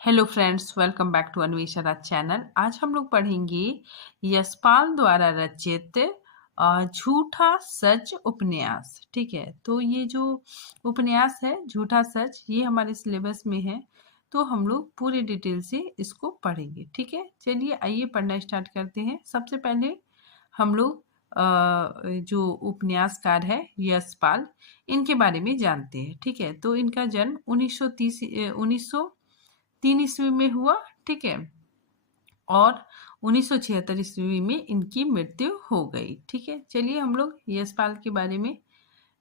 Hello friends, welcome back to Anvesha channel. आज हम लोग पढ़ेंगे यशपाल द्वारा रचित झूठा सच उपन्यास। ठीक है, तो ये जो उपन्यास है झूठा सच, ये हमारे सिलेबस में है, तो हम लोग पूरी डिटेल से इसको पढ़ेंगे। ठीक है, चलिए आइए पढ़ना स्टार्ट करते हैं। सबसे पहले हम लोग जो उपन्यासकार है यशपाल, इनके बारे में जानते हैं। ठीक है, तो इनका जन्म 1903 ईस्वी में हुआ। ठीक है, और 1976 ईस्वी में इनकी मृत्यु हो गई। ठीक है, चलिए हम लोग यशपाल के बारे में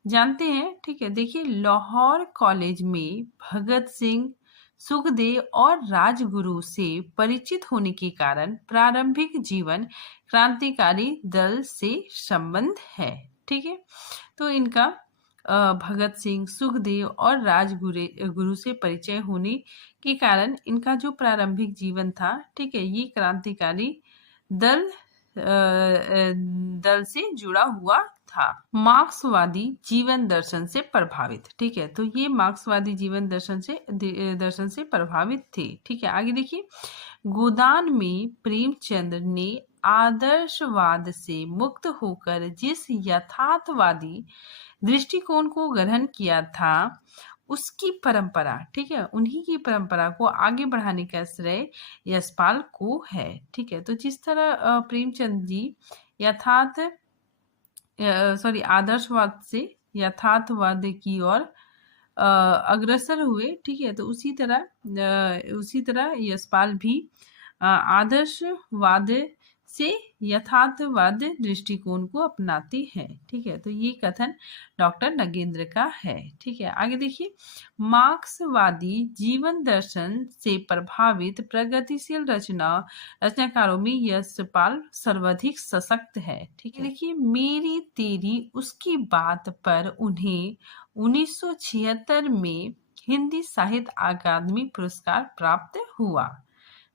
जानते हैं। ठीक है, देखिए लाहौर कॉलेज में भगत सिंह, सुखदेव और राजगुरु से परिचित होने के कारण प्रारंभिक जीवन क्रांतिकारी दल से संबंध है। ठीक है, तो इनका भगत सिंह, सुखदेव और राजगुरु गुरु से परिचय होने के कारण इनका जो प्रारंभिक जीवन था, ठीक है, ये क्रांतिकारी दल दल से जुड़ा हुआ था। मार्क्सवादी जीवन दर्शन से प्रभावित। ठीक है, तो ये मार्क्सवादी जीवन दर्शन से प्रभावित थे। ठीक है, आगे देखिए, गोदान में प्रेमचंद ने आदर्शवाद से मुक्त होकर जिस यथार्थवादी दृष्टिकोण को ग्रहण किया था, उसकी परंपरा, ठीक है, उन्हीं की परंपरा को आगे बढ़ाने का श्रेय यशपाल को है। ठीक है, तो जिस तरह प्रेमचंद जी आदर्शवाद से यथार्थवाद की ओर अग्रसर हुए। ठीक है, तो उसी तरह यशपाल भी आदर्शवाद से यथार्थवाद दृष्टिकोण को अपनाते हैं। ठीक है, तो ये कथन डॉक्टर नगेंद्र का है। ठीक है, आगे देखिए, मार्क्सवादी जीवन दर्शन से प्रभावित प्रगतिशील रचनाकारों में यशपाल सर्वाधिक सशक्त है। ठीक है, देखिए, मेरी तेरी उसकी बात पर उन्हें 1976 में हिंदी साहित्य अकादमी पुरस्कार प्राप्त हुआ।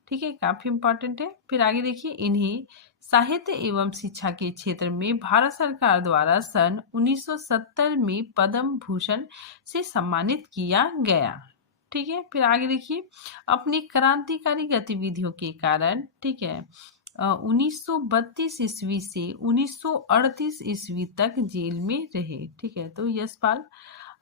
ठीक है, काफी इंपॉर्टेंट है। फिर आगे देखिए, इन्हें साहित्य एवं शिक्षा के क्षेत्र में भारत सरकार द्वारा सन 1970 में पद्म भूषण से सम्मानित किया गया। ठीक है, फिर आगे देखिए, अपनी क्रांतिकारी गतिविधियों के कारण, ठीक है, 1932 ईस्वी से 1938 ईस्वी तक जेल में रहे। ठीक है, तो यशपाल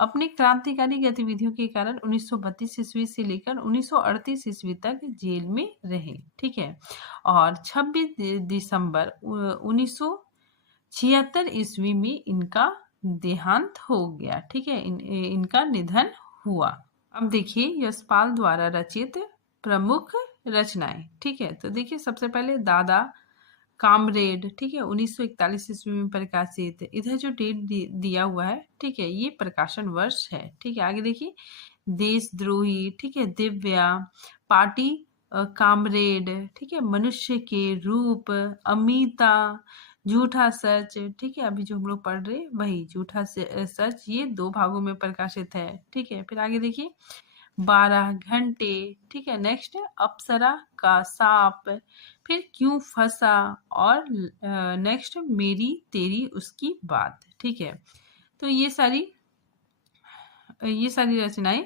अपनी क्रांतिकारी गतिविधियों के कारण 1932 ईस्वी से लेकर 1938 ईस्वी तक जेल में रहे। ठीक है, और 26 दिसंबर 1976 ईस्वी में इनका देहांत हो गया। ठीक है, इनका निधन हुआ। अब देखिए यशपाल द्वारा रचित प्रमुख रचनाएं। ठीक है, तो देखिए सबसे पहले दादा कामरेड, ठीक है, 1941 ईस्वी में प्रकाशित। इधर जो डेट दिया हुआ है, ठीक है, ये प्रकाशन वर्ष है। ठीक है, आगे देखिए, देशद्रोही, ठीक है, दिव्या, पार्टी कामरेड, ठीक है, मनुष्य के रूप, अमिता, झूठा सच। ठीक है, अभी जो हम लोग पढ़ रहे वही झूठा सच, ये 2 भागों में प्रकाशित है। ठीक है, फिर आगे देखिए, 12 घंटे, ठीक है, नेक्स्ट अप्सरा का सांप, फिर क्यों फंसा, और नेक्स्ट मेरी तेरी उसकी बात। ठीक है, तो ये सारी रचनाएं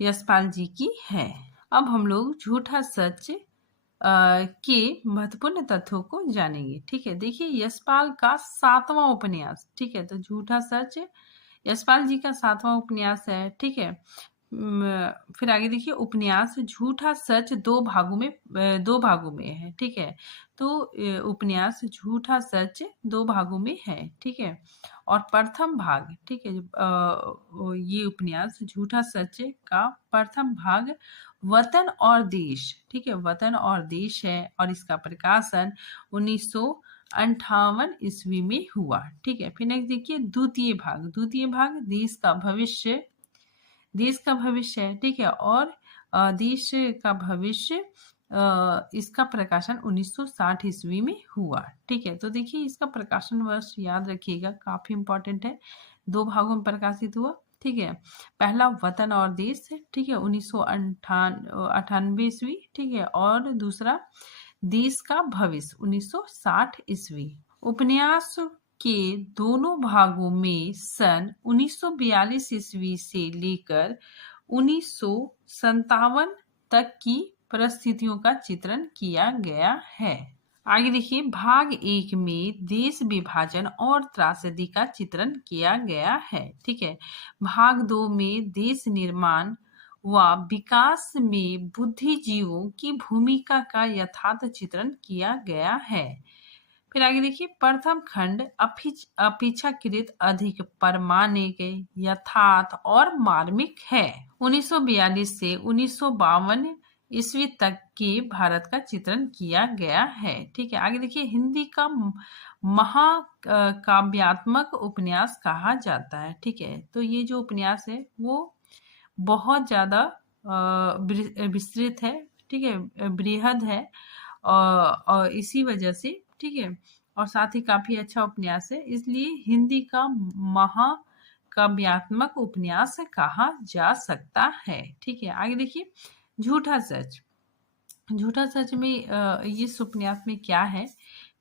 यशपाल जी की है। अब हम लोग झूठा सच के महत्वपूर्ण तथ्यों को जानेंगे। ठीक है, देखिए यशपाल का 7वां उपन्यास। ठीक है, तो झूठा सच यशपाल जी का 7वां उपन्यास है। ठीक है, फिर आगे देखिए, उपन्यास झूठा सच 2 भागों में है। ठीक है, तो उपन्यास झूठा सच 2 भागों में है। ठीक है, और प्रथम भाग, ठीक है, ये उपन्यास झूठा सच का प्रथम भाग वतन और देश, ठीक है, वतन और देश है, और इसका प्रकाशन 1958 ईस्वी में हुआ। ठीक है, फिर नेक्स्ट देखिए, द्वितीय भाग देश का भविष्य है। ठीक है, और देश का भविष्य, इसका प्रकाशन 1960 ईस्वी में हुआ। ठीक है, तो देखिए इसका प्रकाशन वर्ष याद रखिएगा, काफी इंपॉर्टेंट है, 2 भागों में प्रकाशित हुआ। ठीक है, पहला वतन और देश, ठीक है, 1998 ईस्वी। ठीक है, और दूसरा देश का भविष्य 1960 ईस्वी। उपन्यास के दोनों भागों में सन 1942 ईस्वी से लेकर 1957 तक की परिस्थितियों का चित्रण किया गया है। आगे देखिए, भाग 1 में देश विभाजन और त्रासदी का चित्रण किया गया है। ठीक है। भाग 2 में देश निर्माण व विकास में बुद्धिजीवों की भूमिका का यथार्थ चित्रण किया गया है। फिर आगे देखिए, प्रथम खंड अपेक्षाकृत अधिक परमाणिक, यथार्थ और मार्मिक है। 1942 से 1952 ईस्वी तक के भारत का चित्रण किया गया है। ठीक है। आगे देखिए, हिंदी का महाकाव्यात्मक उपन्यास कहा जाता है। ठीक है। तो ये जो उपन्यास है वो बहुत ज्यादा विस्तृत है। ठीक है, बृहद है और इसी वजह से, ठीक है, और साथ ही काफी अच्छा उपन्यास है, इसलिए हिंदी का महाकाव्यात्मक उपन्यास कहा जा सकता है। ठीक है। आगे देखिए, झूठा सच। झूठा सच में इस उपन्यास में क्या है?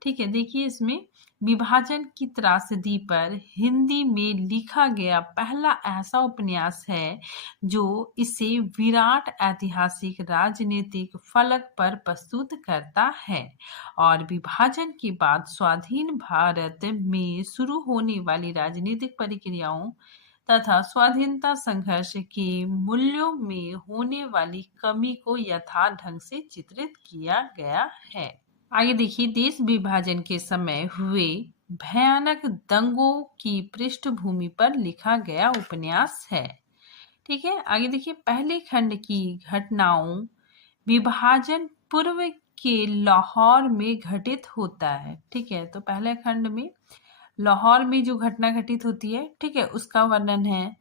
ठीक है, देखिए, इसमें विभाजन की त्रासदी पर हिंदी में लिखा गया पहला ऐसा उपन्यास है जो इसे विराट ऐतिहासिक राजनीतिक फलक पर प्रस्तुत करता है और विभाजन के बाद स्वाधीन भारत में शुरू होने वाली राजनीतिक प्रक्रियाओं तथा स्वाधीनता संघर्ष के मूल्यों में होने वाली कमी को यथार्थ ढंग से चित्रित किया गया है। आगे देखिए, देश विभाजन के समय हुए भयानक दंगों की पृष्ठभूमि पर लिखा गया उपन्यास है। ठीक है। आगे देखिए, पहले खंड की घटनाओं विभाजन पूर्व के लाहौर में घटित होता है। ठीक है। तो पहले खंड में लाहौर में जो घटना घटित होती है, ठीक है, उसका वर्णन है।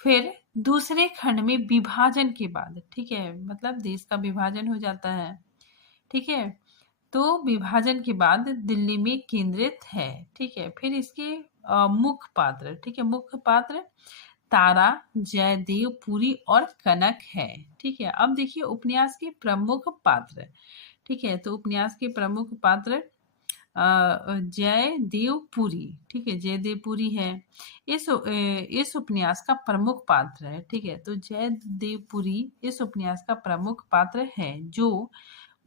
फिर दूसरे खंड में विभाजन के बाद, ठीक है, मतलब देश का विभाजन हो जाता है। ठीक है। तो विभाजन के बाद दिल्ली में केंद्रित है। ठीक है। फिर इसके मुख्य पात्र, ठीक है, मुख्य पात्र तारा, जयदेव पुरी और कनक है। ठीक है। अब देखिए उपन्यास के प्रमुख पात्र। ठीक है। तो उपन्यास के प्रमुख पात्र जयदेवपुरी, ठीक है, जयदेवपुरी है। इस उपन्यास का प्रमुख पात्र है। ठीक है। तो जयदेवपुरी इस उपन्यास का प्रमुख पात्र है जो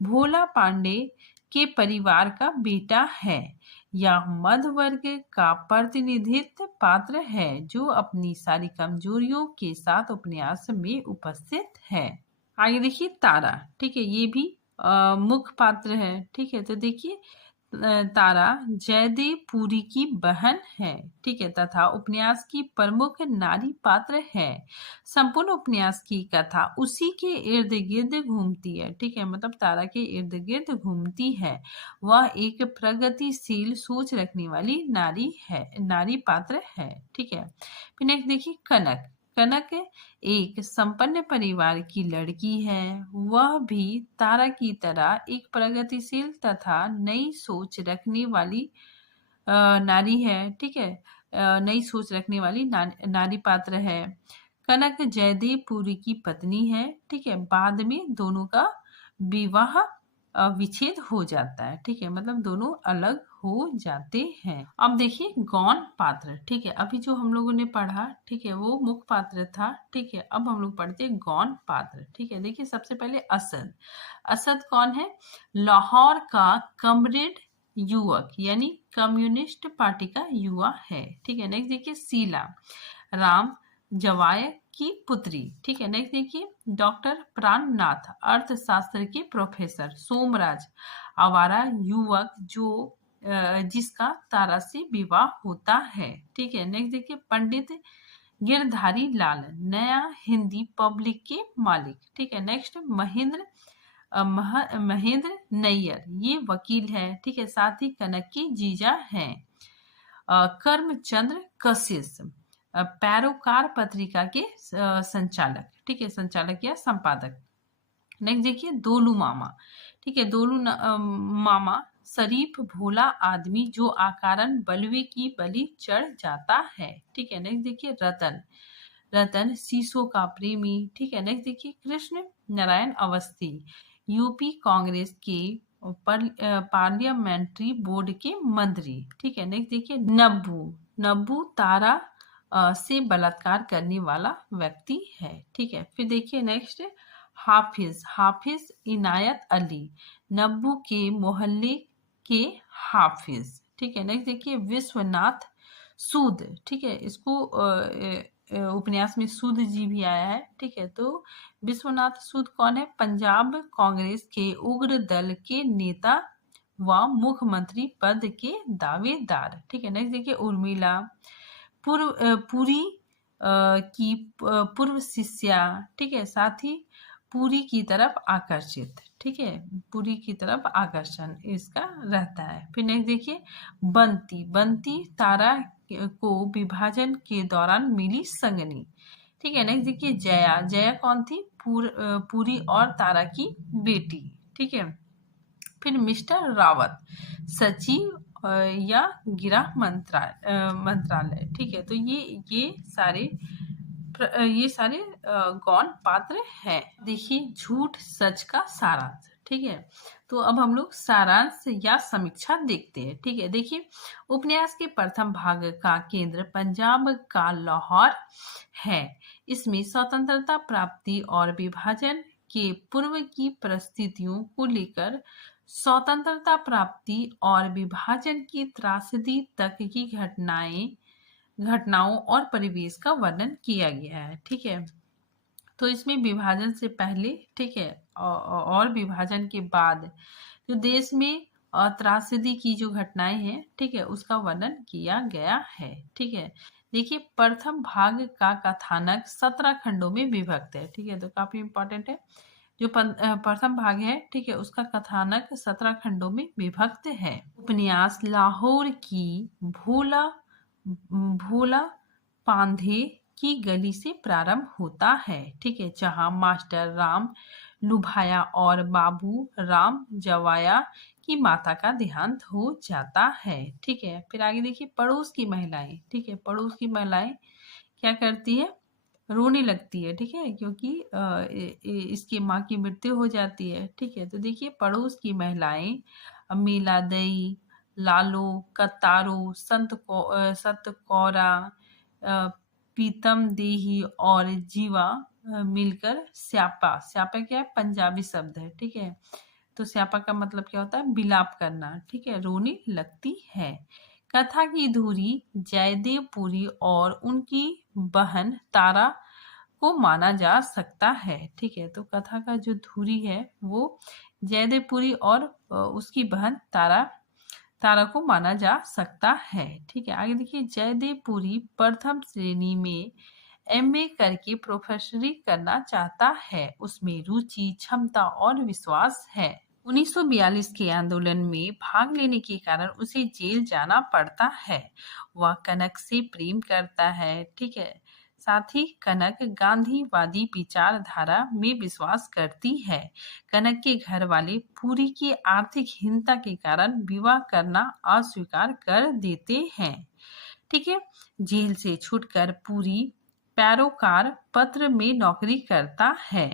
भोला पांडे के परिवार का बेटा है या मध्य वर्ग का प्रतिनिधित्व पात्र है जो अपनी सारी कमजोरियों के साथ उपन्यास में उपस्थित है। आगे देखिए, तारा, ठीक है, ये भी मुख्य पात्र है। ठीक है। तो देखिए, तारा जयदेव पुरी की बहन है। ठीक है, तथा उपन्यास की प्रमुख नारी पात्र है। संपूर्ण उपन्यास की कथा उसी के इर्द गिर्द घूमती है। ठीक है, मतलब तारा के इर्द गिर्द घूमती है। वह एक प्रगतिशील सोच रखने वाली नारी पात्र है। ठीक है। फिर नेक्स्ट देखिए, कनक। कनक एक संपन्न परिवार की लड़की है। वह भी तारा की तरह एक प्रगतिशील तथा नई सोच रखने वाली नारी है। ठीक है, नई सोच रखने वाली नारी पात्र है। कनक जयदेव पुरी की पत्नी है। ठीक है। बाद में दोनों का विवाह विच्छेद हो जाता है। ठीक है, मतलब दोनों अलग हो जाते हैं। अब देखिए, गौण पात्र। ठीक है, अभी जो हम लोगों ने पढ़ा, ठीक है, वो मुख्य पात्र था। ठीक है, अब हम लोग पढ़ते हैं गौण पात्र। ठीक है, देखिए, सबसे पहले असद। असद कौन है? लाहौर का कमरेड युवक, यानी कम्युनिस्ट पार्टी का युवा है। ठीक है। नेक्स्ट देखिए, शीला, राम जवाय की पुत्री। ठीक है। नेक्स्ट देखिए, डॉक्टर प्राणनाथ, अर्थशास्त्र के प्रोफेसर। सोमराज, आवारा युवक जो जिसका तारा से विवाह होता है। ठीक है। नेक्स्ट देखिए, पंडित गिरधारी लाल, नया हिंदी पब्लिक के मालिक। ठीक है। नेक्स्ट, महेंद्र नैयर, ये वकील है। ठीक है, साथ ही कनक की जीजा हैं। कर्मचंद्र कशिश, पैरोकार पत्रिका के संचालक। ठीक है, संचालक या संपादक। नेक्स्ट देखिए, दोलू मामा। ठीक है, दोलू मामा शरीफ भोला आदमी जो आकारण बलवे की बलि चढ़ जाता है। ठीक है। नेक्स्ट देखिए, रतन शीशो का प्रेमी। ठीक है। नेक्स्ट देखिए, कृष्ण नारायण अवस्थी, यूपी कांग्रेस के पार्लियामेंट्री बोर्ड के मंत्री। ठीक है। नेक्स्ट देखिए, नब्बू तारा से बलात्कार करने वाला व्यक्ति है। ठीक है। फिर देखिए नेक्स्ट, हाफिज, हाफिज इनायत अली, नब्बू के मोहल्ले के हाफिज। ठीक है, नेक्स्ट देखिए विश्वनाथ सूद। ठीक है, इसको उपन्यास में सूद जी भी आया है। ठीक है, तो विश्वनाथ सूद कौन है? पंजाब कांग्रेस के उग्र दल के नेता व मुख्यमंत्री पद के दावेदार। ठीक है, नेक्स्ट देखिए उर्मिला पुरी की पूर्व शिष्या। ठीक है, साथ ही पूरी की तरफ आकर्षित। ठीक है, पूरी की तरफ आकर्षण इसका रहता है। फिर नेक्स्ट देखिए बंती, बंती तारा को विभाजन के दौरान मिली संगनी। ठीक है, नेक्स्ट देखिए जया, जया कौन थी? पूरी और तारा की बेटी। ठीक है, फिर मिस्टर रावत, सचिव या गृह मंत्रालय। ठीक है, तो ये सारे गौण पात्र हैं। देखिए झूठ सच का सारांश। ठीक है, तो अब हम लोग सारांश या समीक्षा देखते हैं। ठीक है, देखिए उपन्यास के प्रथम भाग का केंद्र पंजाब का लाहौर है। इसमें स्वतंत्रता प्राप्ति और विभाजन के पूर्व की परिस्थितियों को लेकर स्वतंत्रता प्राप्ति और विभाजन की त्रासदी तक की घटनाओं और परिवेश का वर्णन किया गया है। ठीक है, तो इसमें विभाजन से पहले, ठीक है, और विभाजन के बाद जो देश में त्रासदी की जो घटनाएं हैं, ठीक है, उसका वर्णन किया गया है। ठीक है, देखिए प्रथम भाग का कथानक 17 खंडों में विभक्त है। ठीक है, तो काफी इंपॉर्टेंट है। जो प्रथम भाग है, ठीक है, उसका कथानक 17 खंडों में विभक्त है। उपन्यास लाहौर की भोला भोला पांधे की गली से प्रारंभ होता है। ठीक है, जहां मास्टर राम लुभाया और बाबू राम जवाया की माता का देहांत हो जाता है। ठीक है, फिर आगे देखिए पड़ोस की महिलाएं। ठीक है, पड़ोस की महिलाएं क्या करती है? रोने लगती है। ठीक है, क्योंकि इसकी माँ की मृत्यु हो जाती है। ठीक है, तो देखिए पड़ोस की महिलाएं मीला दई, लालो, कतारो, संत कौरा, पीतम देही और जीवा मिलकर स्यापा, स्यापा क्या है? पंजाबी शब्द है। ठीक है, तो स्यापा का मतलब क्या होता है? विलाप करना। ठीक है, रोने लगती है। कथा की धुरी जयदेवपुरी और उनकी बहन तारा को माना जा सकता है। ठीक है, तो कथा का जो धुरी है वो जयदेवपुरी और उसकी बहन तारा को माना जा सकता है। ठीक है, आगे देखिए जयदेवपुरी प्रथम श्रेणी में एमए करके प्रोफेसरी करना चाहता है। उसमें रुचि, क्षमता और विश्वास है। 1942 के आंदोलन में भाग लेने के कारण उसे जेल जाना पड़ता है। वह कनक से प्रेम करता है। ठीक है, साथ ही कनक गांधीवादी विचारधारा में विश्वास करती है। कनक के घर वाले पूरी की आर्थिक हीनता के कारण विवाह करना अस्वीकार कर देते हैं। ठीक है, जेल से छूटकर पूरी पैरोकार पत्र में नौकरी करता है।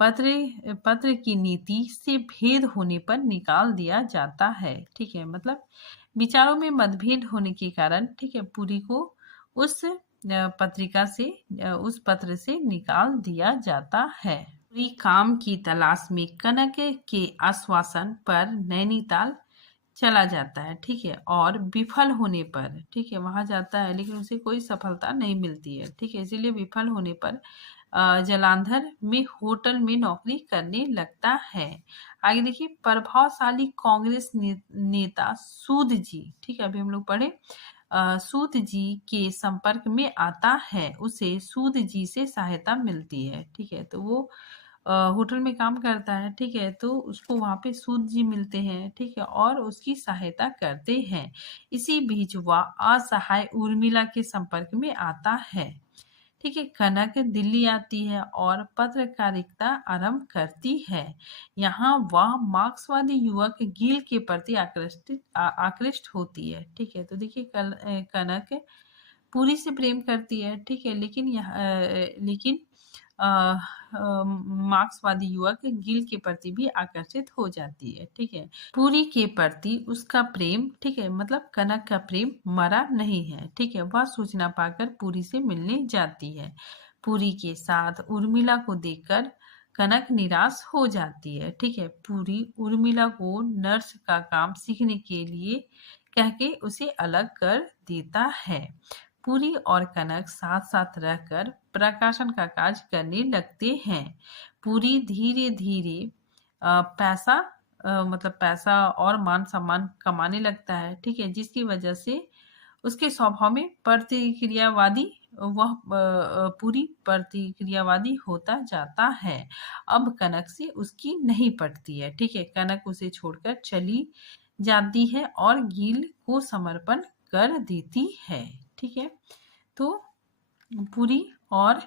पत्र की नीति से भेद होने पर निकाल दिया जाता है। ठीक है, मतलब विचारों में मतभेद होने के कारण, ठीक है, पूरी को उस पत्रिका से उस पत्र से निकाल दिया जाता है। पूरी काम की तलाश में कनक के आश्वासन पर नैनीताल चला जाता है। ठीक है, और विफल होने पर, ठीक है, वहां जाता है लेकिन उसे कोई सफलता नहीं मिलती है। ठीक है, इसीलिए विफल होने पर जलांधर में होटल में नौकरी करने लगता है। आगे देखिए प्रभावशाली कांग्रेस नेता सूद जी, ठीक है, अभी हम लोग पढ़े, सूद जी के संपर्क में आता है। उसे सूद जी से सहायता मिलती है। ठीक है, तो वो होटल में काम करता है। ठीक है, तो उसको वहां पे सूद जी मिलते हैं। ठीक है, और उसकी सहायता करते हैं। इसी बीच वह असहाय उर्मिला के संपर्क में आता है। ठीक है, कनक दिल्ली आती है और पत्रकारिता आरंभ करती है। यहाँ वह मार्क्सवादी युवक गिल के प्रति आकृष्ट होती है। ठीक है, तो देखिए कनक पूरी से प्रेम करती है। ठीक है, लेकिन मार्क्सवादी युवक गिल के प्रति भी आकर्षित हो जाती है। ठीक है, पूरी के प्रति उसका प्रेम, ठीक है, मतलब कनक का प्रेम मरा नहीं है। ठीक है, वह सूचना पाकर पूरी से मिलने जाती है। पूरी के साथ उर्मिला को देखकर कनक निराश हो जाती है। ठीक है, पूरी उर्मिला को नर्स का काम सीखने के लिए कह के उसे अलग कर देता है। पूरी और कनक साथ साथ रहकर प्रकाशन का कार्य करने लगते हैं। पूरी धीरे धीरे पैसा मतलब पैसा और मान सम्मान कमाने लगता है। ठीक है, जिसकी वजह से उसके स्वभाव में प्रतिक्रियावादी वह पूरी प्रतिक्रियावादी होता जाता है। अब कनक से उसकी नहीं पटती है। ठीक है, कनक उसे छोड़कर चली जाती है और गील को समर्पण कर देती है। ठीक है, तो पूरी और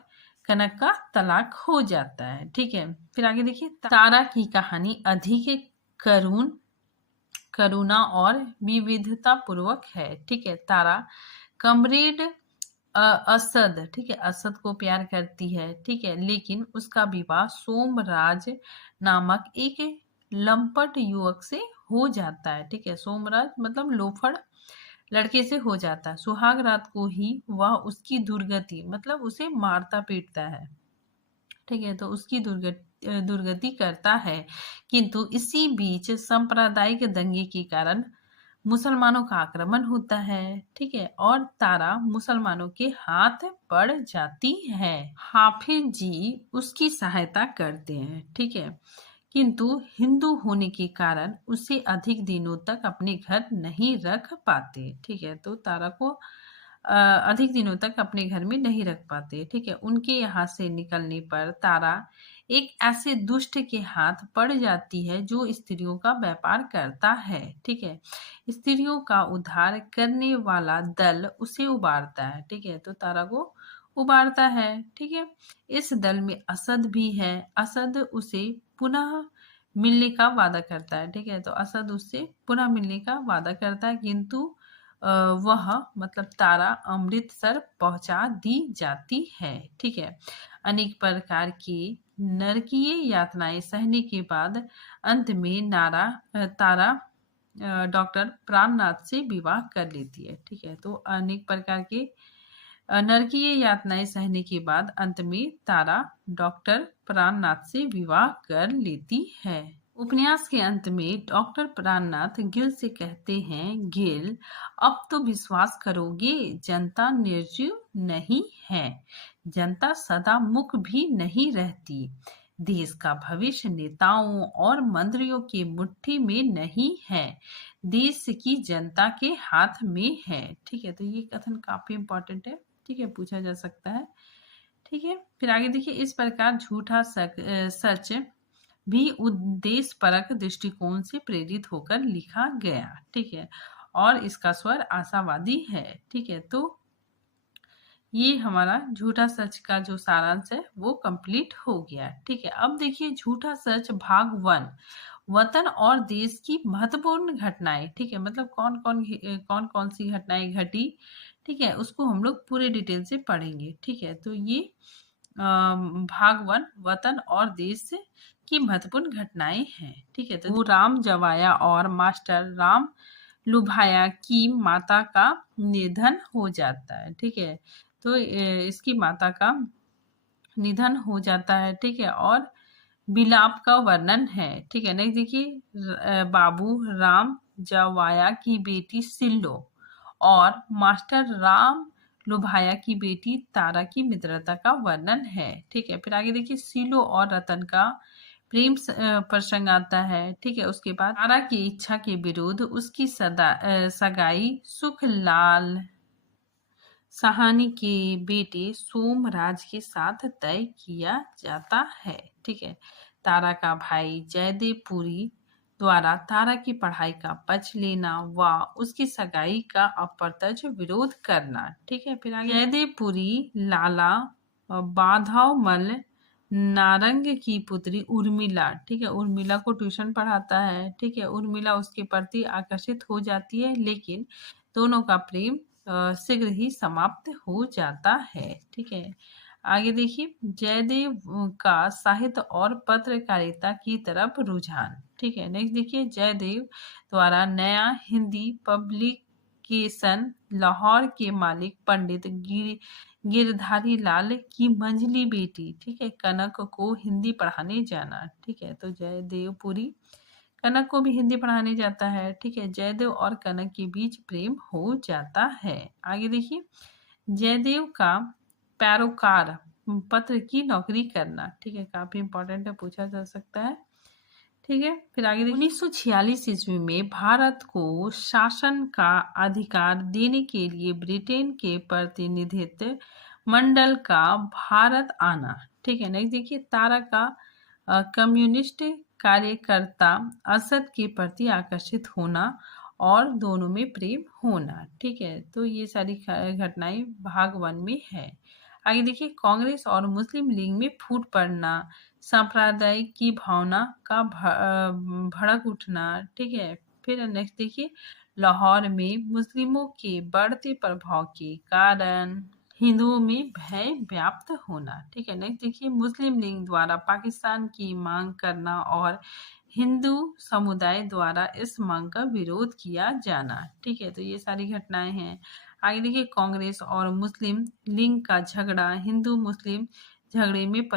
कनक का तलाक हो जाता है। ठीक है, फिर आगे देखिए, तारा की कहानी अधिक करुण करुणा और विविधता पूर्वक है। ठीक है, तारा कमरेड असद, ठीक है, असद को प्यार करती है। ठीक है, लेकिन उसका विवाह सोमराज नामक एक लंपट युवक से हो जाता है। ठीक है, सोमराज मतलब लोफड़ लड़के से हो जाता है। सुहाग रात को ही वह उसकी दुर्गति मतलब उसे मारता पीटता है। ठीक है, तो उसकी दुर्गति करता है। किंतु इसी बीच सांप्रदायिक दंगे के कारण मुसलमानों का आक्रमण होता है। ठीक है, और तारा मुसलमानों के हाथ पड़ जाती है। हाफिज जी उसकी सहायता करते हैं। ठीक है, किंतु हिंदू होने के कारण उसे अधिक दिनों तक अपने घर नहीं रख पाते। ठीक है, तो तारा को अधिक दिनों तक अपने घर में नहीं रख पाते। ठीक है, उनके यहाँ से निकलने पर तारा एक ऐसे दुष्ट के हाथ पड़ जाती है जो स्त्रियों का व्यापार करता है। ठीक है, स्त्रियों का उद्धार करने वाला दल उसे उबारता है। ठीक है, तो तारा को उबारता है। ठीक है, इस दल में असद भी है। असद उसे पुनः मिलने का वादा करता है। ठीक है, तो असद उससे पुनः मिलने का वादा करता है, किंतु वह मतलब तारा अमृतसर पहुंचा दी जाती है। ठीक है, अनेक प्रकार की नरकीय यातनाएं सहने के बाद अंत में तारा डॉक्टर प्राणनाथ से विवाह कर लेती है। ठीक है, तो अनेक प्रकार के नरकीय यातनाएं सहने के बाद अंत में तारा डॉक्टर प्राणनाथ से विवाह कर लेती है। उपन्यास के अंत में डॉक्टर प्राणनाथ गिल से कहते हैं, गिल, अब तो विश्वास करोगे, जनता निर्जीव नहीं है। जनता सदा मुख भी नहीं रहती। देश का भविष्य नेताओं और मंत्रियों की मुट्ठी में नहीं है, देश की जनता के हाथ में है। ठीक है, तो ये कथन काफी इंपॉर्टेंट है। ठीक है, पूछा जा सकता है। ठीक है, फिर आगे देखिए, इस प्रकार झूठा सच भी उद्देश्य परक दृष्टिकोण से प्रेरित होकर लिखा गया। ठीक है, और इसका स्वर आशावादी है। ठीक है, तो ये हमारा झूठा सच का जो सारांश है वो कंप्लीट हो गया। ठीक है, अब देखिए झूठा सच भाग 1, वतन और देश की महत्वपूर्ण घटनाएं। ठीक है, मतलब कौन कौन सी घटनाएं घटी, ठीक है, उसको हम लोग पूरे डिटेल से पढ़ेंगे। ठीक है, तो ये भाग 1 वतन और देश की महत्वपूर्ण घटनाएं हैं। ठीक है, तो राम जवाया और मास्टर राम लुभाया की माता का निधन हो जाता है। ठीक है, तो इसकी माता का निधन हो जाता है। ठीक है, और विलाप का वर्णन है। ठीक है, नेक्स्ट देखिए, बाबू राम जवाया की बेटी सिल्लो और मास्टर राम लुभाया की बेटी तारा की मित्रता का वर्णन है। ठीक है, फिर आगे देखिए, सिलो और रतन का प्रेम प्रसंग आता है। ठीक है, उसके बाद तारा की इच्छा के विरुद्ध उसकी सगाई सुखलाल साहनी के बेटे सोमराज के साथ तय किया जाता है। ठीक है, तारा का भाई जयदेव पुरी द्वारा तारा की पढ़ाई का पक्ष लेना व उसकी सगाई का अप्रत्यक्ष विरोध करना। ठीक है, फिर आगे जयदेव पुरी लाला बाधावमल नारंग की पुत्री उर्मिला, ठीक है, उर्मिला को ट्यूशन पढ़ाता है। ठीक है, उर्मिला उसके प्रति आकर्षित हो जाती है, लेकिन दोनों का प्रेम शीघ्र ही समाप्त हो जाता है। ठीक है, आगे देखिए, जयदेव का साहित्य और पत्रकारिता की तरफ रुझान। ठीक है, नेक्स्ट देखिए, जयदेव द्वारा नया हिंदी केसन लाहौर के मालिक पंडित गिरधारी लाल की मंझली बेटी, ठीक है, कनक को हिंदी पढ़ाने जाना। ठीक है, तो जयदेवपुरी कनक को भी हिंदी पढ़ाने जाता है। ठीक है, जयदेव और कनक के बीच प्रेम हो जाता है। आगे देखिए, जयदेव का पैरोकार पत्र की नौकरी करना। ठीक है, काफी इंपॉर्टेंट है, पूछा जा सकता है। ठीक है, फिर आगे देखिए, 1946 ईस्वी में भारत को शासन का अधिकार देने के लिए ब्रिटेन के प्रतिनिधित्व मंडल का भारत आना। ठीक है, नेक्स्ट देखिए, तारा का कम्युनिस्ट कार्यकर्ता असद के प्रति आकर्षित होना और दोनों में प्रेम होना। ठीक है, तो ये सारी घटनाएं भाग 1 में है। आगे देखिए, कांग्रेस और मुस्लिम लीग में फूट पड़ना, सांप्रदायिक की भावना का भड़क उठना। ठीक है, फिर नेक्स्ट देखिए, लाहौर में मुस्लिमों के बढ़ते प्रभाव के कारण हिंदुओं में भय व्याप्त होना। ठीक है, नेक्स्ट देखिए, मुस्लिम लीग द्वारा पाकिस्तान की मांग करना और हिंदू समुदाय द्वारा इस मांग का विरोध किया जाना। ठीक है, तो ये सारी घटनाएं हैं। आगे देखिए, कांग्रेस और मुस्लिम लीग का झगड़ा हिंदू मुस्लिम झगड़े में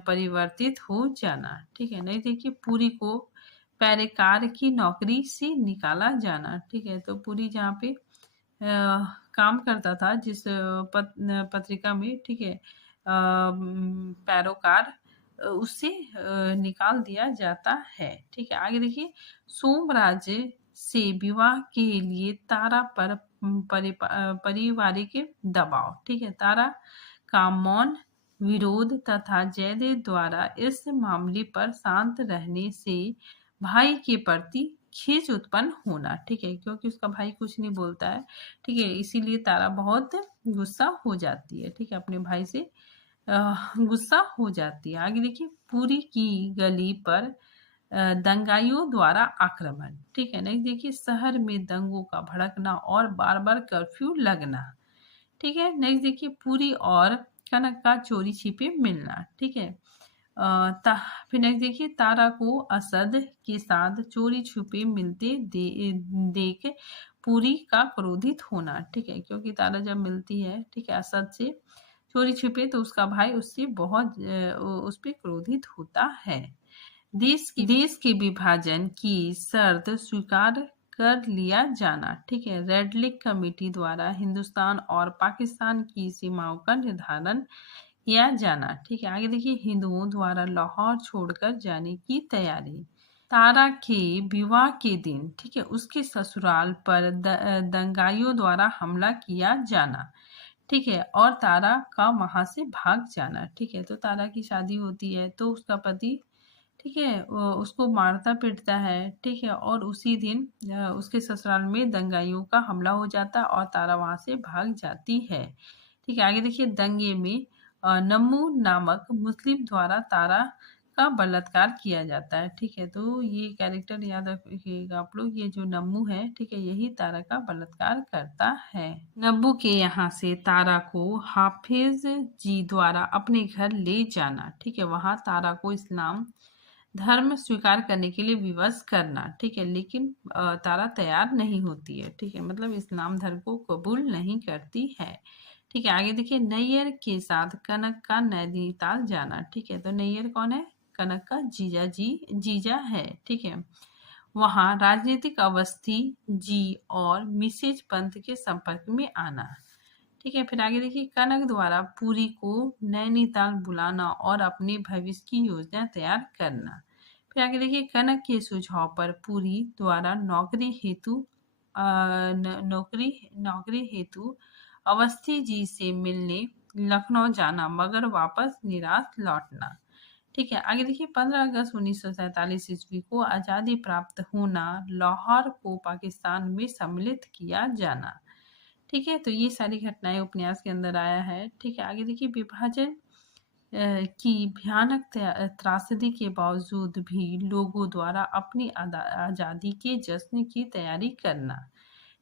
परिवर्तित हो जाना। ठीक है, नहीं देखिए, पुरी को पैरेकार की नौकरी से निकाला जाना। ठीक है, तो पुरी जहाँ पे काम करता था जिस पत्रिका में, ठीक है, पैरोकार, उससे निकाल दिया जाता है। ठीक है, आगे देखिए, सोमराज्य से विवाह के लिए तारा पर पारिवारिक दबाव। ठीक है, तारा का मौन विरोध तथा जयदेव द्वारा इस मामले पर शांत रहने से भाई के प्रति खींच उत्पन्न होना। ठीक है, क्योंकि उसका भाई कुछ नहीं बोलता है। ठीक है, इसीलिए तारा बहुत गुस्सा हो जाती है। ठीक है, अपने भाई से गुस्सा हो जाती है। आगे देखिए, पुरी की गली पर दंगाइयों द्वारा आक्रमण। ठीक है, नेक्स्ट देखिए, शहर में दंगों का भड़कना और बार बार कर्फ्यू लगना। ठीक है, नेक्स्ट देखिए, पुरी और कनक का चोरी छिपे मिलना। ठीक है, फिर नेक्स्ट देखिए, तारा को असद के साथ चोरी छुपे मिलते देख पुरी का क्रोधित होना। ठीक है, क्योंकि तारा जब मिलती है, ठीक है, असद से चोरी छिपे, तो उसका भाई उससे बहुत उस पर क्रोधित होता है। देश के विभाजन की शर्त स्वीकार कर लिया जाना। ठीक है, रेड लेक कमेटी द्वारा हिंदुस्तान और पाकिस्तान की सीमाओं का निर्धारण किया जाना। ठीक है, आगे देखिए, हिंदुओं द्वारा लाहौर छोड़कर जाने की तैयारी। तारा के विवाह के दिन, ठीक है, उसके ससुराल पर दंगाइयों द्वारा हमला किया जाना। ठीक है, और तारा का वहां से भाग जाना। ठीक है, तो तारा की शादी होती है तो उसका पति, ठीक है, उसको मारता पीटता है। ठीक है, और उसी दिन उसके ससुराल में दंगाइयों का हमला हो जाता है और तारा वहां से भाग जाती है। ठीक है, आगे देखिए, दंगे में नम्मू नामक मुस्लिम द्वारा तारा का बलात्कार किया जाता है। ठीक है, तो ये कैरेक्टर याद रखिएगा आप लोग, ये जो नम्मू है, ठीक है, यही तारा का बलात्कार करता है। नब्बू के यहाँ से तारा को हाफिज जी द्वारा अपने घर ले जाना। ठीक है, वहाँ तारा को इस्लाम धर्म स्वीकार करने के लिए विवश करना। ठीक है, लेकिन तारा तैयार नहीं होती है। ठीक है, मतलब इस्लाम धर्म को कबूल नहीं करती है। ठीक है, आगे देखिए, नैयर के साथ कनक का नैनीताल जाना। ठीक है, तो नैयर कौन है? कनक का जीजा है। ठीक है, वहाँ राजनीतिक अवस्थी जी और मिसेज पंत के संपर्क में आना। ठीक है, फिर आगे देखिए, कनक द्वारा पुरी को नैनीताल बुलाना और अपने भविष्य की योजना तैयार करना। फिर आगे देखिए, कनक के सुझाव पर पुरी द्वारा नौकरी हेतु अवस्थी जी से मिलने लखनऊ जाना, मगर वापस निराश लौटना। ठीक है, आगे देखिए, 15 अगस्त 1947 ईस्वी को आज़ादी प्राप्त होना, लाहौर को पाकिस्तान में सम्मिलित किया जाना। ठीक है, तो ये सारी घटनाएं उपन्यास के अंदर आया है। ठीक है, आगे देखिए, विभाजन की भयानक त्रासदी के बावजूद भी लोगों द्वारा अपनी आज़ादी के जश्न की तैयारी करना।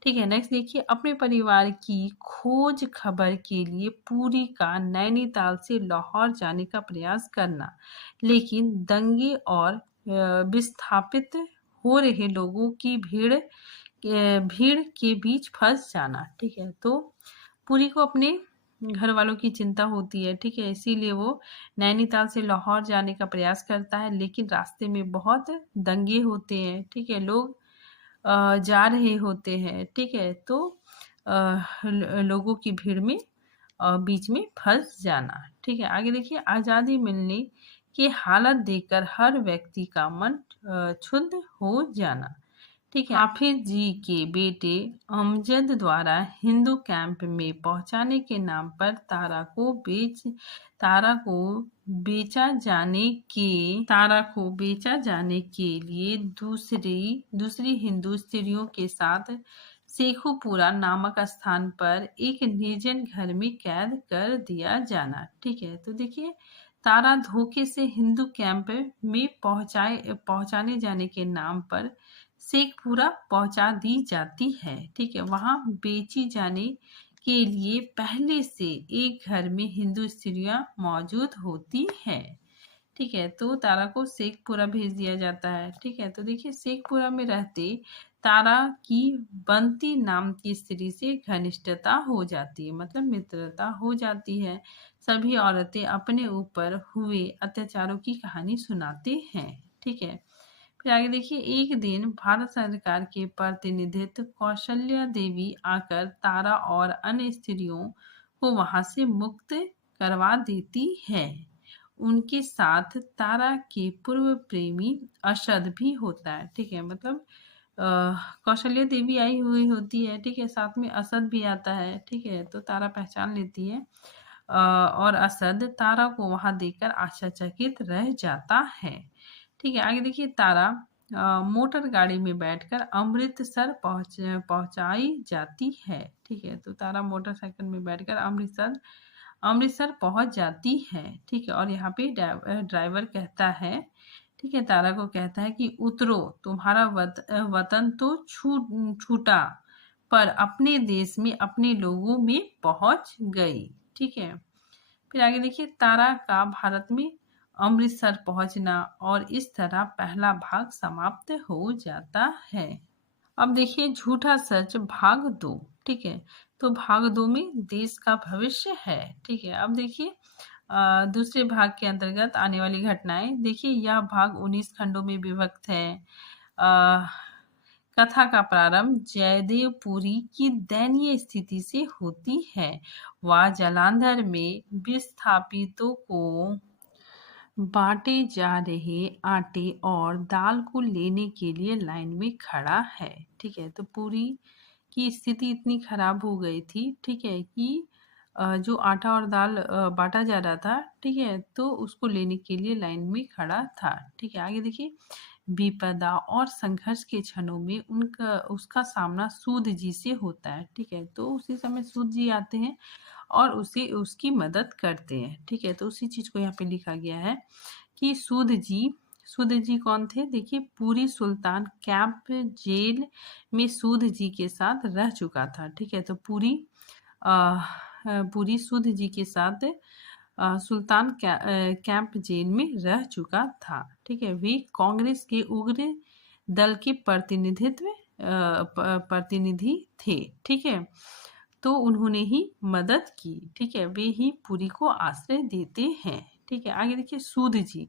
ठीक है, नेक्स्ट देखिए, अपने परिवार की खोज खबर के लिए पुरी का नैनीताल से लाहौर जाने का प्रयास करना, लेकिन दंगे और विस्थापित हो रहे लोगों की भीड़ भीड़ के बीच फंस जाना। ठीक है, तो पुरी को अपने घर वालों की चिंता होती है। ठीक है, इसीलिए वो नैनीताल से लाहौर जाने का प्रयास करता है, लेकिन रास्ते में बहुत दंगे होते हैं। ठीक है, लोग जा रहे होते हैं। ठीक है, तो लोगों की भीड़ में बीच में फंस जाना। ठीक है, आगे देखिए, आज़ादी मिलने की हालत देखकर हर व्यक्ति का मन क्षुब्ध हो जाना। ठीक है, हाफिज जी के बेटे अमजद द्वारा हिंदू कैंप में पहुंचाने के नाम पर तारा को बेचा जाने के लिए दूसरी हिंदू स्त्रियों के साथ शेखुपुरा नामक स्थान पर एक निर्जन घर में कैद कर दिया जाना। ठीक है, तो देखिए, तारा धोखे से हिंदू कैंप में पहुंचाने जाने के नाम पर शेखपुरा पहुंचा दी जाती है। ठीक है, वहां बेची जाने के लिए पहले से एक घर में हिंदू स्त्रियां मौजूद होती हैं। ठीक है, तो तारा को शेखपुरा भेज दिया जाता है। ठीक है, तो देखिए, शेखपुरा में रहते तारा की बंती नाम की स्त्री से घनिष्ठता हो जाती है, मतलब मित्रता हो जाती है। सभी औरतें अपने ऊपर हुए अत्याचारों की कहानी सुनाते हैं। ठीक है, फिर आगे देखिए, एक दिन भारत सरकार के प्रतिनिधित्व कौशल्या देवी आकर तारा और अन्य स्त्रियों को वहां से मुक्त करवा देती है। उनके साथ तारा के पूर्व प्रेमी अशद भी होता है। ठीक है, मतलब कौशल्या देवी आई हुई होती है। ठीक है, साथ में असद भी आता है। ठीक है, तो तारा पहचान लेती है और असद तारा को वहां देखकर आश्चर्यचकित रह जाता है। ठीक है, आगे देखिए, तारा मोटर गाड़ी में बैठकर अमृतसर पहुंचाई जाती है। ठीक है, तो तारा मोटरसाइकिल में बैठकर अमृतसर पहुंच जाती है। ठीक है, और यहाँ पे ड्राइवर कहता है, ठीक है, तारा को कहता है कि उतरो, तुम्हारा वतन तो छूटा, पर अपने देश में अपने लोगों में पहुंच गई। ठीक है, फिर आगे देखिए, तारा का भारत में अमृतसर पहुंचना, और इस तरह पहला भाग समाप्त हो जाता है। अब देखिए, झूठा सच भाग 2। ठीक है, तो भाग 2 में देश का भविष्य है। ठीक है, अब देखिए, दूसरे भाग के अंतर्गत आने वाली घटनाएं। देखिए, यह भाग 19 खंडों में विभक्त है। कथा का प्रारंभ जयदेव पुरी की दयनीय स्थिति से होती है। वह जालंधर में विस्थापितों को बांटे जा रहे आटे और दाल को लेने के लिए लाइन में खड़ा है। ठीक है, तो पूरी की स्थिति इतनी खराब हो गई थी। ठीक है, कि जो आटा और दाल बांटा जा रहा था, ठीक है, तो उसको लेने के लिए लाइन में खड़ा था। ठीक है, आगे देखिए, विपदा और संघर्ष के क्षणों में उसका सामना सूद जी से होता है। ठीक है, तो उसी समय सूद जी आते हैं और उसे उसकी मदद करते हैं। ठीक है, तो उसी चीज को यहाँ पे लिखा गया है कि सूद जी कौन थे। देखिए, पूरी सुल्तान कैंप जेल में सूद जी के साथ रह चुका था। ठीक है, तो पूरी सूद जी के साथ सुल्तान कैंप जेल में रह चुका था। ठीक है, वे कांग्रेस के उग्र दल के प्रतिनिधि थे। ठीक है, तो उन्होंने ही मदद की। ठीक है, वे ही पुरी को आश्रय देते हैं। ठीक है, आगे देखिए, सूद जी।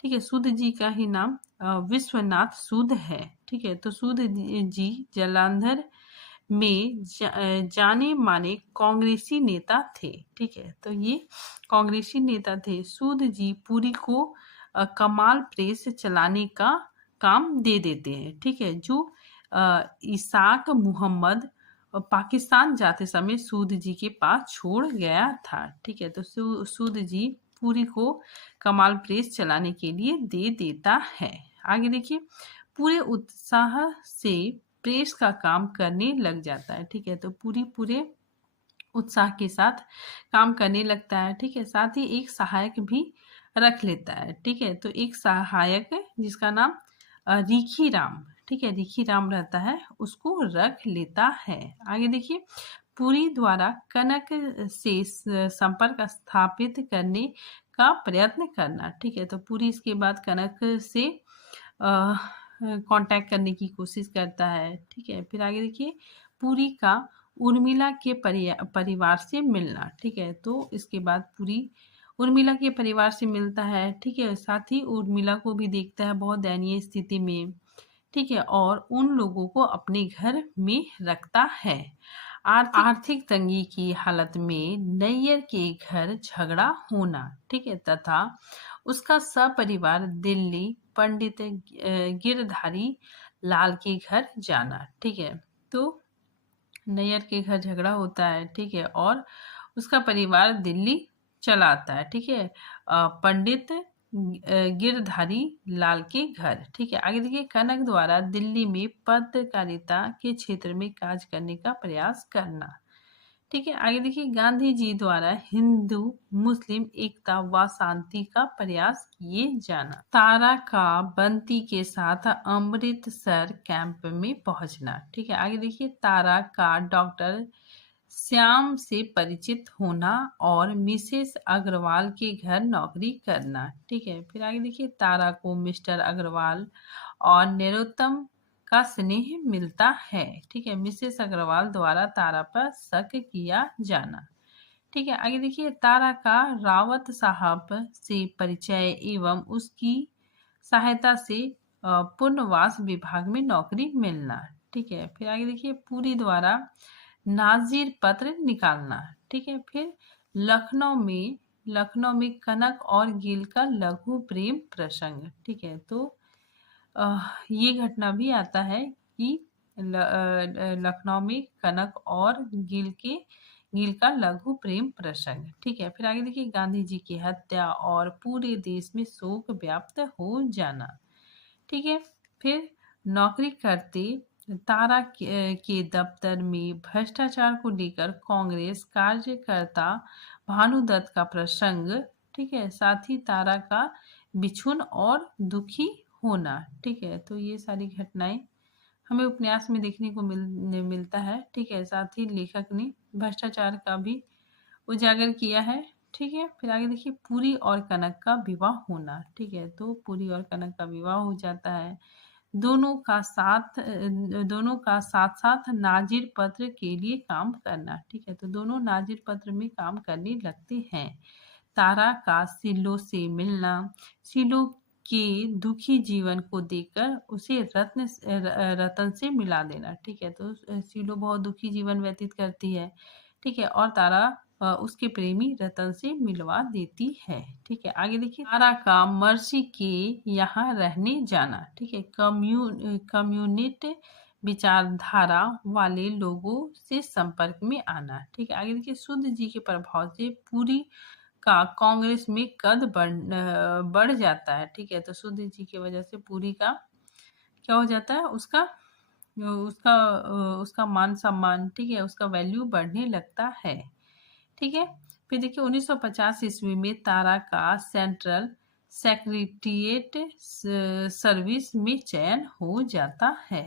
ठीक है, सूद जी का ही नाम विश्वनाथ सूद है। ठीक है, तो सूद जी जालंधर में जाने माने कांग्रेसी नेता थे। ठीक है, तो ये कांग्रेसी नेता थे। सूद जी पुरी को कमाल प्रेस चलाने का काम दे देते हैं। ठीक है, जो इसाक मुहम्मद पाकिस्तान जाते समय सूद जी के पास छोड़ गया था। ठीक है, तो सूद जी पुरी को कमाल प्रेस चलाने के लिए दे देता है। आगे देखिए, पूरे उत्साह से प्रेस का काम करने लग जाता है। ठीक है, तो पूरे उत्साह के साथ काम करने लगता है। ठीक है, साथ ही एक सहायक भी रख लेता है। ठीक है, तो एक सहायक जिसका नाम रिखी राम, ठीक है, रिखी राम रहता है, उसको रख लेता है। आगे देखिए, पुरी द्वारा कनक से संपर्क स्थापित करने का प्रयत्न करना। ठीक है, तो पुरी इसके बाद कनक से कांटेक्ट करने की कोशिश करता है। ठीक है, फिर आगे देखिए पुरी का उर्मिला के परिवार से मिलना। ठीक है, तो इसके बाद पुरी उर्मिला के परिवार से मिलता है। ठीक है, साथ ही उर्मिला को भी देखता है बहुत दयनीय स्थिति में। ठीक है, और उन लोगों को अपने घर में रखता है। आर्थिक तंगी की हालत में नैयर के घर झगड़ा होना। ठीक है, तथा उसका सपरिवार दिल्ली पंडित गिरधारी लाल के घर जाना। ठीक है, तो नैयर के घर झगड़ा होता है। ठीक है, और उसका परिवार दिल्ली चला आता है। ठीक है, पंडित गिरधारी लाल के घर। ठीक है, आगे देखिए कनक द्वारा दिल्ली में पत्रकारिता के क्षेत्र में कार्य करने का प्रयास करना। ठीक है, आगे देखिए गांधी जी द्वारा हिंदू मुस्लिम एकता व शांति का प्रयास किए जाना। तारा का बंती के साथ अमृतसर कैंप में पहुंचना। ठीक है, आगे देखिए तारा का डॉक्टर श्याम से परिचित होना और मिसेस अग्रवाल के घर नौकरी करना। ठीक है, फिर आगे देखिए तारा को मिस्टर अग्रवाल और नरोत्तम का स्नेह मिलता है। ठीक है, मिसेस अग्रवाल द्वारा तारा पर शक किया जाना। ठीक है, आगे देखिए तारा का रावत साहब से परिचय एवं उसकी सहायता से पुनर्वास विभाग में नौकरी मिलना। ठीक है, फिर आगे देखिए पुरी द्वारा नाजिर पत्र निकालना। ठीक है, फिर लखनऊ में कनक और गिल का लघु प्रेम प्रसंग। ठीक है, तो ये घटना भी आता है कि लखनऊ में कनक और गिल का लघु प्रेम प्रसंग। ठीक है, फिर आगे देखिए गांधी जी की हत्या और पूरे देश में शोक व्याप्त हो जाना। ठीक है, फिर नौकरी करते तारा के दफ्तर में भ्रष्टाचार को लेकर कांग्रेस कार्यकर्ता भानुदत्त का प्रसंग। ठीक है, साथ ही तारा का बिछुन और दुखी होना। ठीक है, तो ये सारी घटनाएं हमें उपन्यास में देखने को मिलता है। ठीक है, साथ ही लेखक ने भ्रष्टाचार का भी उजागर किया है। ठीक है, फिर आगे देखिए पुरी और कनक का विवाह होना। ठीक है, तो पुरी और कनक का विवाह हो जाता है। दोनों का साथ साथ नाजिर पत्र के लिए काम करना। ठीक है, तो दोनों नाजिर पत्र में काम करने लगते हैं। तारा का सिलो से मिलना, सिलो के दुखी जीवन को देखकर उसे रतन से मिला देना। ठीक है, तो सिलो बहुत दुखी जीवन व्यतीत करती है। ठीक है, और तारा उसके प्रेमी रतन से मिलवा देती है। ठीक है, आगे देखिए तारा का मर्सी के यहाँ रहने जाना। ठीक है, कम्युनिस्ट विचारधारा वाले लोगों से संपर्क में आना। ठीक है, आगे देखिए शुद्ध जी के प्रभाव से पूरी का कांग्रेस में कद बढ़ जाता है। ठीक है, तो शुद्ध जी की वजह से पूरी का क्या हो जाता है, उसका उसका उसका मान सम्मान, ठीक है, उसका वैल्यू बढ़ने लगता है। ठीक है, फिर देखिए 1950 ईस्वी में तारा का सेंट्रल सेक्रेटेरिएट सर्विस में चयन हो जाता है।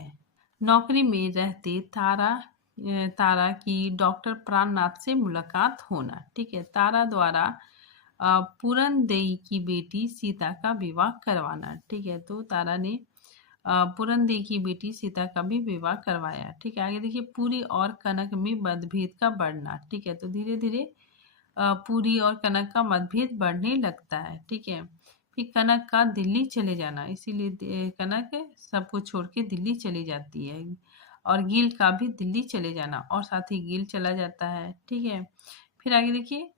नौकरी में रहते तारा की डॉक्टर प्राणनाथ से मुलाकात होना। ठीक है, तारा द्वारा पूरनदेई की बेटी सीता का विवाह करवाना। ठीक है, तो तारा ने पूरनदेई की बेटी सीता का भी विवाह करवाया। ठीक है, आगे देखिए पुरी और कनक में मतभेद का बढ़ना। ठीक है, तो धीरे धीरे पुरी और कनक का मतभेद बढ़ने लगता है। ठीक है, फिर कनक का दिल्ली चले जाना, इसीलिए कनक सबको छोड़ के दिल्ली चली जाती है। और गिल का भी दिल्ली चले जाना, और साथ ही गिल चला जाता है। ठीक है, फिर आगे देखिए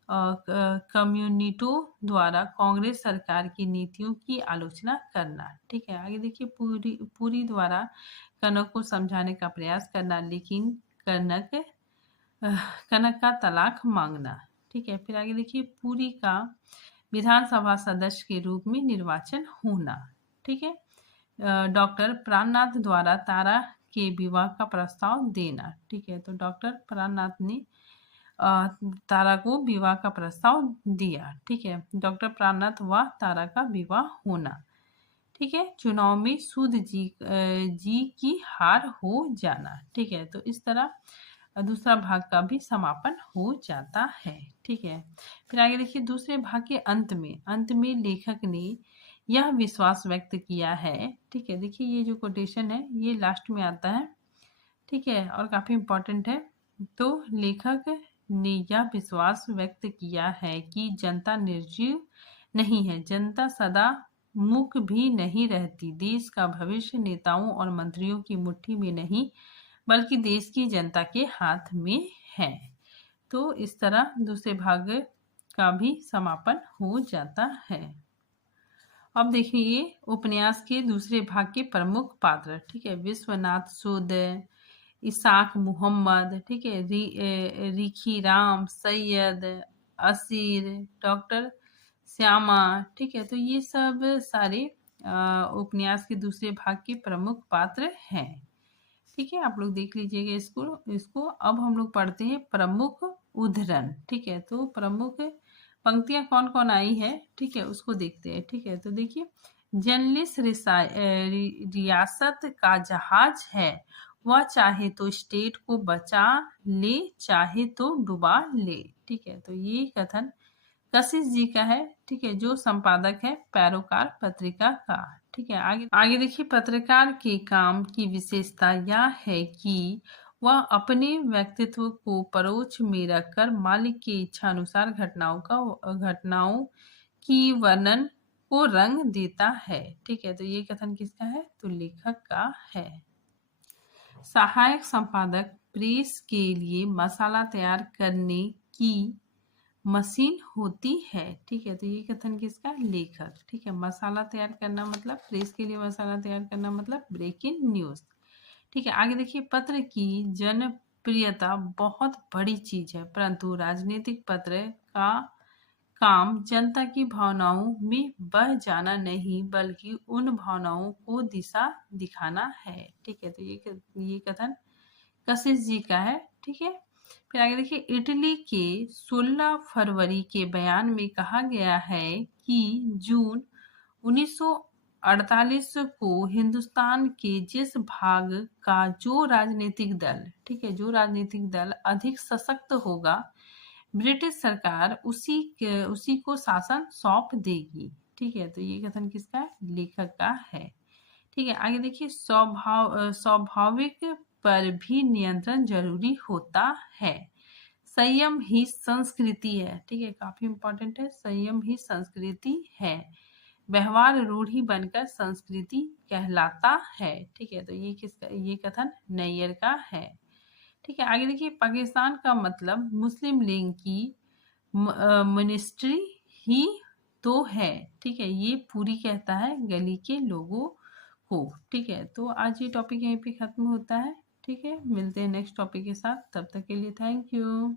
कम्युनिटों द्वारा कांग्रेस सरकार की नीतियों की आलोचना करना। ठीक है, आगे देखिए पूरी द्वारा कनक को समझाने का प्रयास करना, लेकिन कनक का तलाक मांगना। ठीक है, फिर आगे देखिए पूरी का विधानसभा सदस्य के रूप में निर्वाचन होना। ठीक है, डॉक्टर प्राणनाथ द्वारा तारा के विवाह का प्रस्ताव देना। ठीक है, तो डॉक्टर प्राणनाथ ने तारा को विवाह का प्रस्ताव दिया। ठीक है, डॉक्टर प्राणनाथ व तारा का विवाह होना। ठीक है, चुनाव में सूद जी की हार हो जाना। ठीक है, तो इस तरह दूसरा भाग का भी समापन हो जाता है। ठीक है, फिर आगे देखिए दूसरे भाग के अंत में लेखक ने यह विश्वास व्यक्त किया है। ठीक है, देखिए ये जो कोटेशन है ये लास्ट में आता है। ठीक है, और काफ़ी इम्पोर्टेंट है। तो लेखक ने यह विश्वास व्यक्त किया है कि जनता निर्जीव नहीं है, जनता सदा मूक भी नहीं रहती। देश का भविष्य नेताओं और मंत्रियों की मुट्ठी में नहीं बल्कि देश की जनता के हाथ में है। तो इस तरह दूसरे भाग का भी समापन हो जाता है। अब देखिए उपन्यास के दूसरे भाग के प्रमुख पात्र। ठीक है, विश्वनाथ सुद, इसाक मोहम्मद, ठीक है, रिखी राम, सैयद, असीर, डॉक्टर श्यामा। ठीक है, तो ये सब सारे उपन्यास के दूसरे भाग के प्रमुख पात्र हैं। ठीक है, आप लोग देख लीजिएगा इसको अब हम लोग पढ़ते हैं प्रमुख उद्धरण। ठीक है, तो प्रमुख पंक्तियां कौन कौन आई है, ठीक है, उसको देखते हैं। ठीक है, तो देखिए, जर्नलिस्ट रियासत का जहाज है, वह चाहे तो स्टेट को बचा ले चाहे तो डुबा ले। ठीक है, तो ये कथन कशिश जी का है। ठीक है, जो संपादक है पैरोकार पत्रिका का। ठीक है, आगे आगे देखिए, पत्रकार के काम की विशेषता यह है कि वह अपने व्यक्तित्व को परोक्ष में रखकर मालिक की इच्छा अनुसार घटनाओं की वर्णन को रंग देता है। ठीक है, तो ये कथन किसका है, तो लेखक का है। सहायक संपादक प्रेस के लिए मसाला तैयार करने की मशीन होती है। ठीक है, तो ये कथन किसका, लेखक। ठीक है, मसाला तैयार करना मतलब प्रेस के लिए मसाला तैयार करना मतलब ब्रेकिंग न्यूज। ठीक है, आगे देखिए, पत्र की जनप्रियता बहुत बड़ी चीज है, परंतु राजनीतिक पत्र का काम जनता की भावनाओं में बह जाना नहीं बल्कि उन भावनाओं को दिशा दिखाना है। ठीक है, तो ये कथन कशिश जी का है। ठीक है, फिर आगे देखिए, इटली के 16 फरवरी के बयान में कहा गया है कि जून 1948 को हिंदुस्तान के जिस भाग का जो राजनीतिक दल, ठीक है, जो राजनीतिक दल अधिक सशक्त होगा, ब्रिटिश सरकार उसी को शासन सौंप देगी। ठीक है, तो ये कथन किसका है, लेखक का है। ठीक है, आगे देखिए, स्वाभाविक पर भी नियंत्रण जरूरी होता है, संयम ही संस्कृति है। ठीक है, काफी इंपॉर्टेंट है, संयम ही संस्कृति है, व्यवहार रूढ़ी बनकर संस्कृति कहलाता है। ठीक है, तो ये कथन नैयर का है। ठीक है, आगे देखिए, पाकिस्तान का मतलब मुस्लिम लीग की मिनिस्ट्री ही तो है। ठीक है, ये पूरी कहता है गली के लोगों को। ठीक है, तो आज ये टॉपिक यहीं पे खत्म होता है। ठीक है, मिलते हैं नेक्स्ट टॉपिक के साथ, तब तक के लिए थैंक यू।